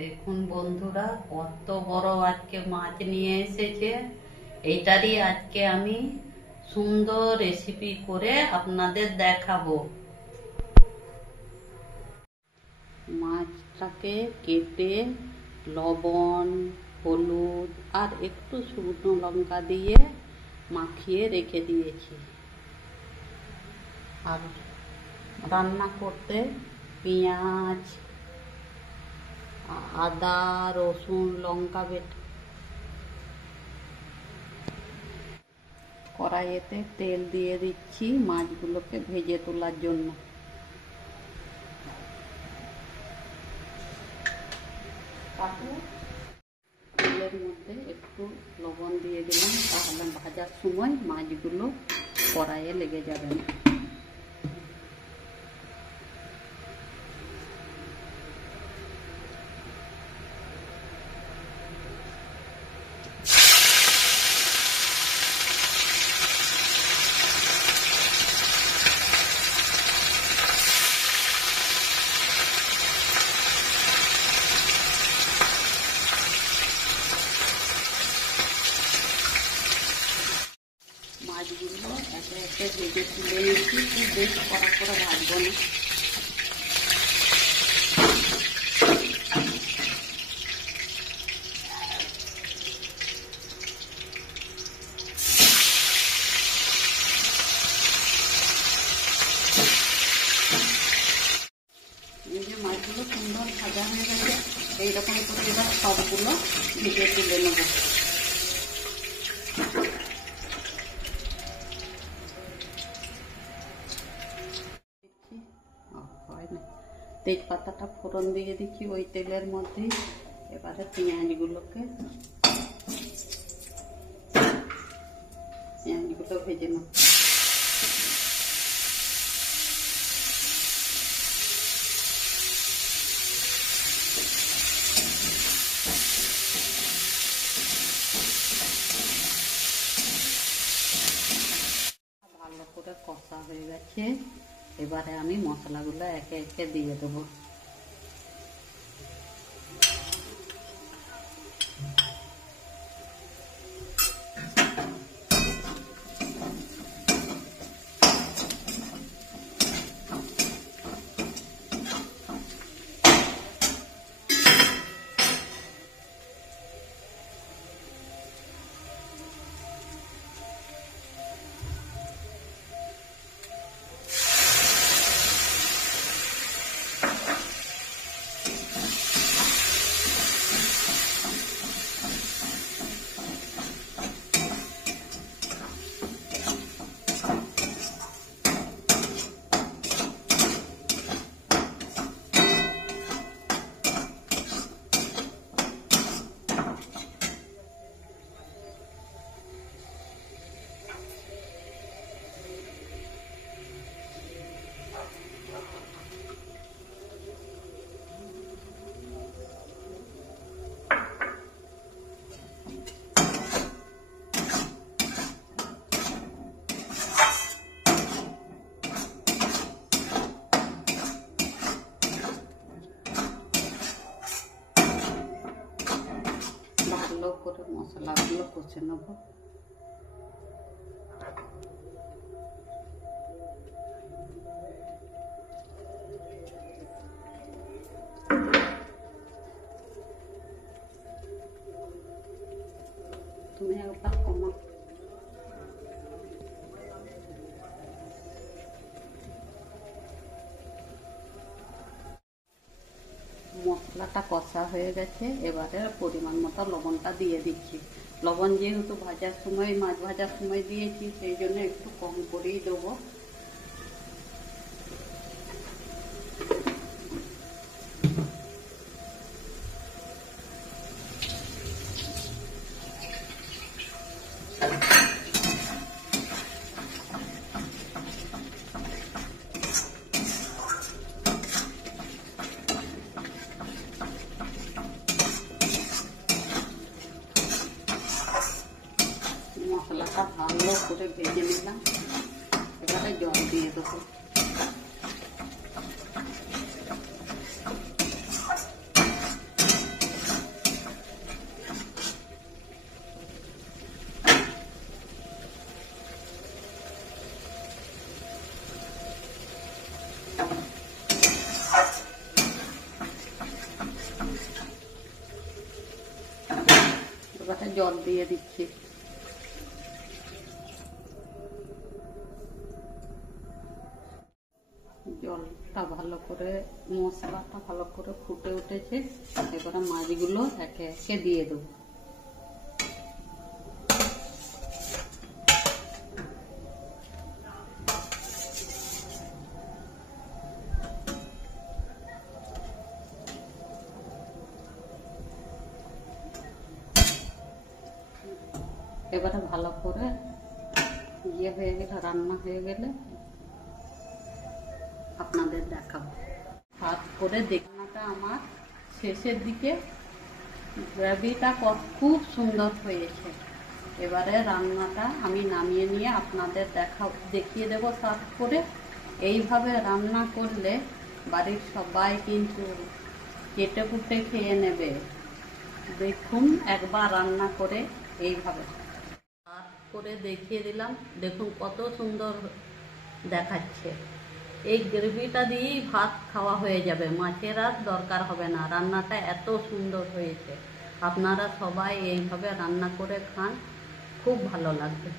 দেখুন বন্ধুরা, কত বড় আজকে মাছ নিয়ে এসেছে। এইটারই আজকে আমি সুন্দর রেসিপি করে আপনাদের দেখাবো। মাছটাকে কেটে লবণ, হলুদ আর একটু শুকনো লঙ্কা দিয়ে মাখিয়ে রেখে দিয়েছি। আর রান্না করতে পেঁয়াজ, আদা, রসুন, লঙ্কা বেটে কড়াইতে তেল দিয়ে দিচ্ছি মাছগুলোকে ভেজে তোলার জন্য। তেলের মধ্যে একটু লবণ দিয়ে দিলাম, তাহলে ভাজার সময় মাছগুলো কড়াইয়ে লেগে যাবে না। মাছগুলো একে একে ভেজে তুলে নিচ্ছি, খুব বেশ কড়া করে ভাজবো না। এই যে মাছগুলো সুন্দর ভাজা হয়ে গেছে, এইরকম করে এবার সবগুলো ভেজে তুলে নেব। তেজপাতাটা ফোড়ন দিয়ে দিচ্ছি ওই তেলের মধ্যেই। এবারে পেঁয়াজগুলো ভেজে নেব। ভালো করে কষা হয়ে গেছে, এবারে আমি মশলাগুলো একে একে দিয়ে দেবো। ভালো করে মশলাগুলো কষে নেব। তুমি একবার কমা। মশলাটা কষা হয়ে গেছে, এবারে পরিমাণ মতো লবণটা দিয়ে দিচ্ছি। লবণ যেহেতু ভাজার সময়, মাছ ভাজার সময় দিয়েছি, সেই জন্য একটু কম করেই দেবো। মশলাটা ভালো করে ভেজে নিলাম, এবারে জল দিয়ে দেবো। এবারে জল দিয়ে দিচ্ছি। জলটা ভালো করে, মশলাটা ভালো করে ফুটে উঠেছে। এবারে মাছগুলো একে একে দিয়ে দেবো। এবারে ভালো করে হয়ে গেলে, রান্না হয়ে গেলে আপনাদের দেখাবো। হাত করে রান্নাটা আমার শেষের দিকে, গ্রেভিটা খুব সুন্দর হয়েছে। এবারে রান্নাটা আমি নামিয়ে নিয়ে আপনাদের দেখিয়ে দেবো সার্ভ করে। এইভাবে রান্না করলে বাড়ির সবাই কিন্তু চেটে পুটে খেয়ে নেবে। দেখুন একবার রান্না করে এইভাবে সার্ভ করে দেখিয়ে দিলাম। দেখুন কত সুন্দর দেখাচ্ছে। এই গ্রেভিটা দিয়েই ভাত খাওয়া হয়ে যাবে, মাছের আর দরকার হবে না। রান্নাটা এত সুন্দর হয়েছে। আপনারা সবাই এইভাবে রান্না করে খান, খুব ভালো লাগবে।